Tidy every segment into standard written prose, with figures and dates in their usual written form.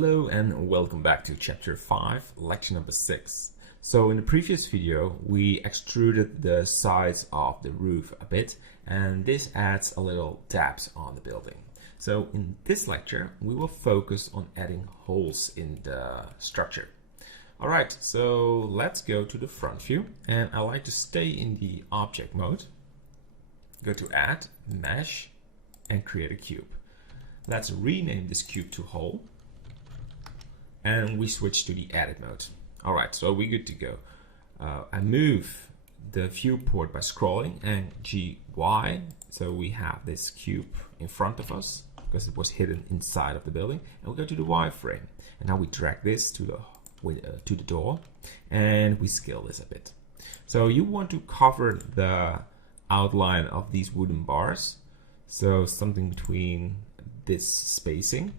Hello and welcome back to chapter 5, lecture number 6. So in the previous video, we extruded the sides of the roof a bit, and this adds a little depth on the building. So in this lecture, we will focus on adding holes in the structure. Alright, so let's go to the front view, and I like to stay in the object mode. Go to Add, Mesh, and create a cube. Let's rename this cube to Hole. And we switch to the edit mode. All right, so we're good to go. I move the viewport by scrolling and GY. So we have this cube in front of us because it was hidden inside of the building. And we go to the wireframe. And now we drag this to the door and we scale this a bit. So you want to cover the outline of these wooden bars. So something between this spacing.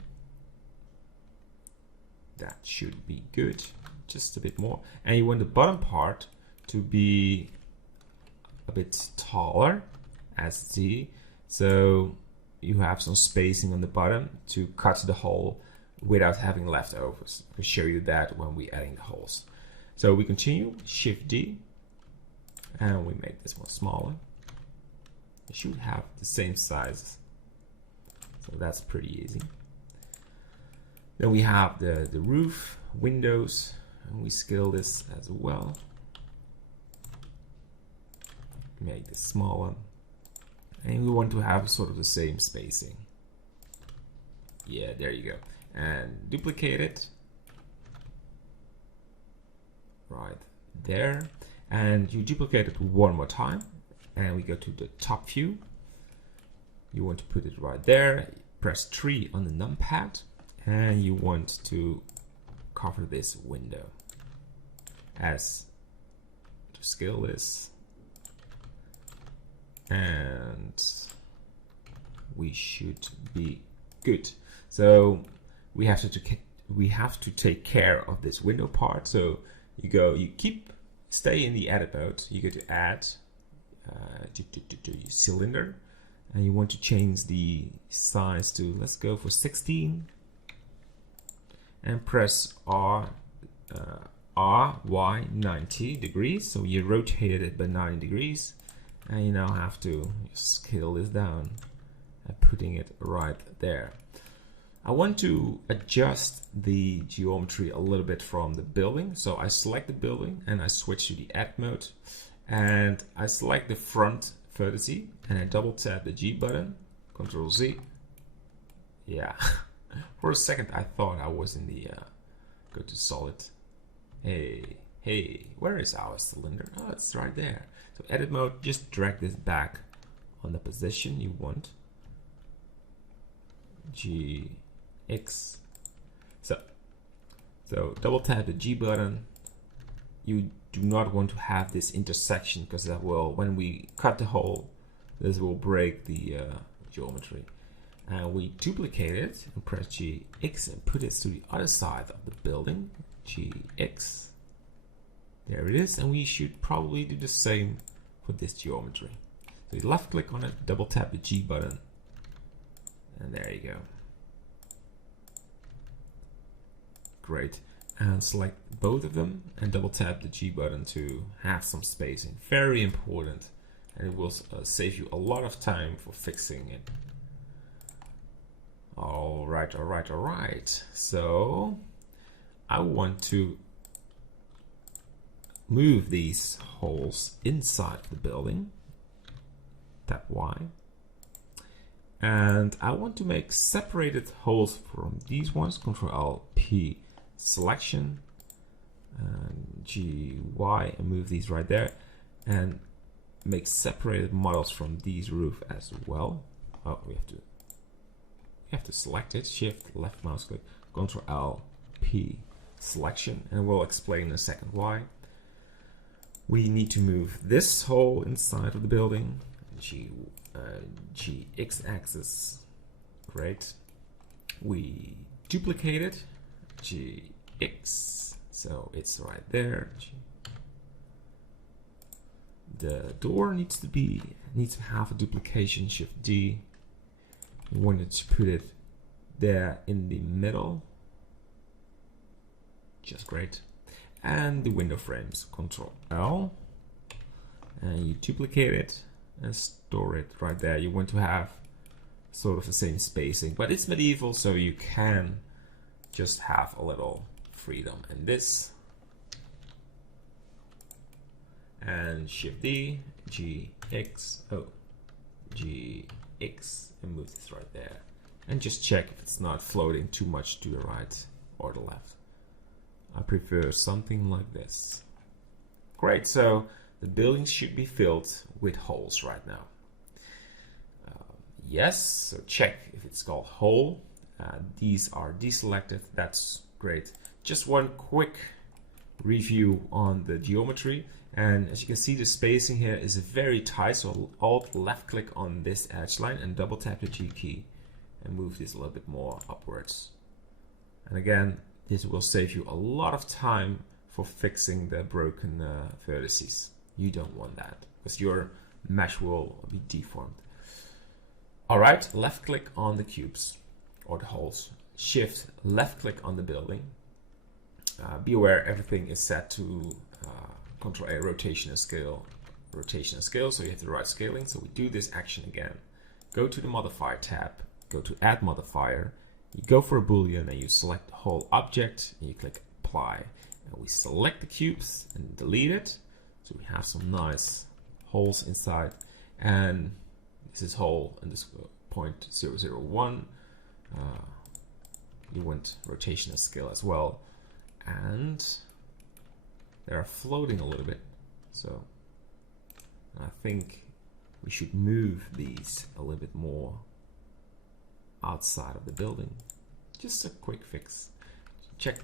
That should be good, just a bit more. And you want the bottom part to be a bit taller as Z. So you have some spacing on the bottom to cut the hole without having leftovers. I'll show you that when we're adding the holes. So we continue, Shift D, and we make this one smaller. It should have the same size. So that's pretty easy. Then we have the roof, windows, and we scale this as well. Make this smaller. And we want to have sort of the same spacing. Yeah, there you go. And duplicate it. Right there. And you duplicate it one more time. And we go to the top view. You want to put it right there. Press 3 on the numpad. And you want to cover this window as to scale this, and we should be good. So we have to take care of this window part. So you stay in the edit mode. You go to add cylinder, and you want to change the size to, let's go for 16. And press R, Y 90 degrees. So you rotated it by 90 degrees. And you now have to scale this down and putting it right there. I want to adjust the geometry a little bit from the building. So I select the building and I switch to the edit mode. And I select the front vertex and I double tap the G button, Control Z. Yeah. For a second, I thought I was in the go to solid. Hey, where is our cylinder? Oh, it's right there. So edit mode, just drag this back on the position you want. GX. So double tap the G button. You do not want to have this intersection because that will, when we cut the hole, this will break the geometry. And we duplicate it and press GX and put it to the other side of the building. GX. There it is. And we should probably do the same for this geometry. So you left click on it, double tap the G button. And there you go. Great. And select both of them and double tap the G button to have some spacing. Very important. And it will save you a lot of time for fixing it. All right. So I want to move these holes inside the building. Tap Y. And I want to make separated holes from these ones. Control L P selection and GY and move these right there and make separated models from these roof as well. Oh, we have to select it, Shift, left mouse click, Control L, P, selection, and we'll explain in a second why. We need to move this hole inside of the building, GX axis, great. We duplicate it, GX, so it's right there. The door needs to have a duplication, Shift D. We wanted to put it there in the middle. just great. And the window frames, Control L, and you duplicate it and store it right there. You want to have sort of the same spacing, but it's medieval, so you can just have a little freedom. And this, and Shift D, G, X, G, X, and move this right there. And just check if it's not floating too much to the right or the left. I prefer something like this. Great, so the building should be filled with holes right now. Yes, so check if it's called hole. These are deselected, that's great. Just one quick review on the geometry. And as you can see, the spacing here is very tight, so Alt left click on this edge line and double tap the G key and move this a little bit more upwards. And again, this will save you a lot of time for fixing the broken vertices. You don't want that because your mesh will be deformed. All right, left click on the cubes or the holes. Shift left click on the building. Be aware everything is set to Control A, rotation and scale, so you have the right scaling. So we do this action again. Go to the modifier tab, go to add modifier, you go for a boolean and you select the whole object and you click apply. And we select the cubes and delete it. So we have some nice holes inside, and this is hole and this point 001. You want rotation and scale as well, and they are floating a little bit, so I think we should move these a little bit more outside of the building. Just a quick fix. Check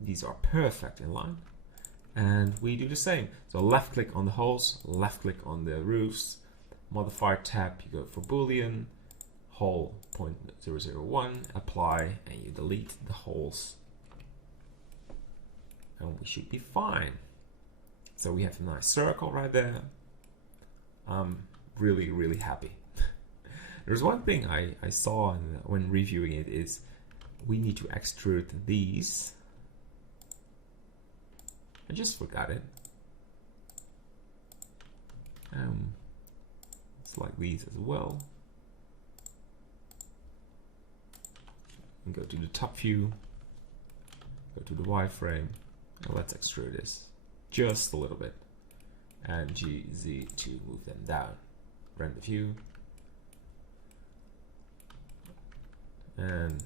these are perfect in line, and we do the same. So left click on the holes, left click on the roofs, modifier tab, you go for boolean, hole 0.001, apply, and you delete the holes. And we should be fine. So we have a nice circle right there. I'm really, really happy. There's one thing I saw when reviewing it is we need to extrude these. I just forgot it. It's like these as well. And go to the top view, go to the wireframe, and let's extrude this just a little bit. And GZ to move them down. Render view. And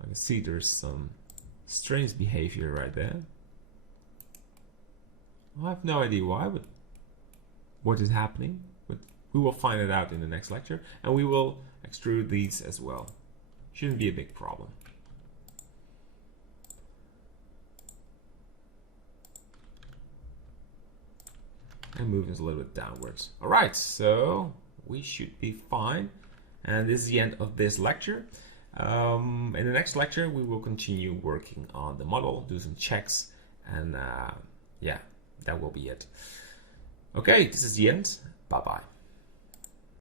I can see there's some strange behavior right there. I have no idea why, but what is happening? But we will find it out in the next lecture, and we will extrude these as well. Shouldn't be a big problem. And move this a little bit downwards. All right, so we should be fine. And this is the end of this lecture. In the next lecture, we will continue working on the model, do some checks, and yeah, that will be it. Okay, this is the end. Bye-bye.